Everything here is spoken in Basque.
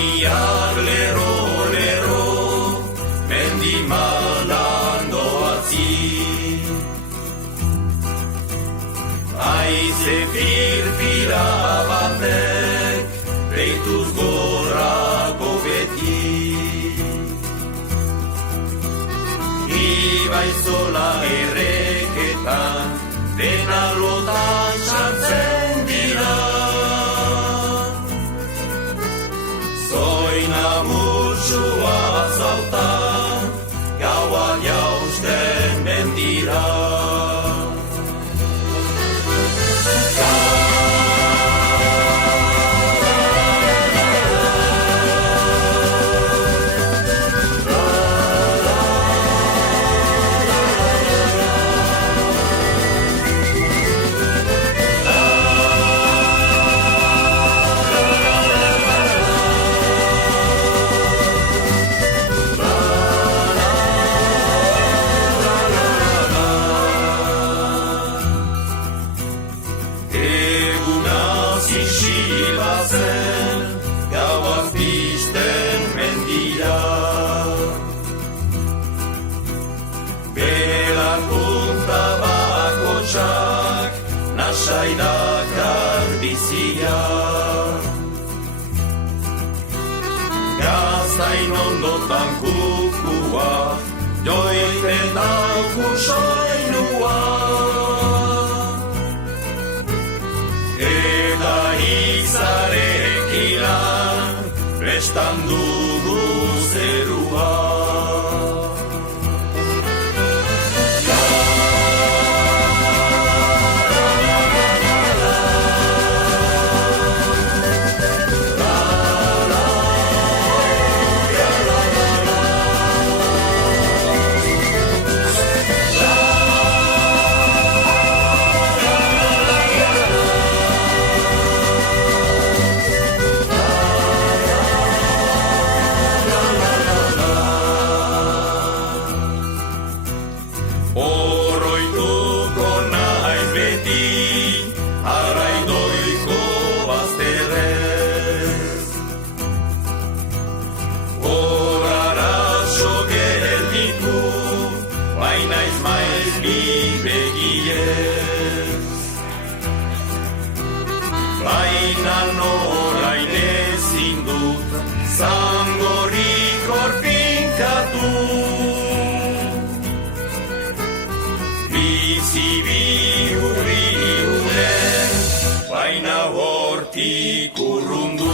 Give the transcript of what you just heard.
Mendiak lero, mendi maldan doatzi. Haize firfira batek, deituz gorrako beti. Ibai zola erreketan, dena lotan sartzen dira. Zoina murtsua zautan, gaua jausten mendira. Gauaz pizten mendira. Belar punta bakotxak, nasai dakar bizia. Gaztain ondotan kukua, joiten dauku soinua. Eta izarekilan, prestan dugu zerua. Oroituko naiz beti, arraidoiko bazterrez. Horara gelditu, baina ez maiz bi begiez. Baina orain ezin dut, zangorik orpinkatu. Bizi bihurri unen, baina hortik urrundu.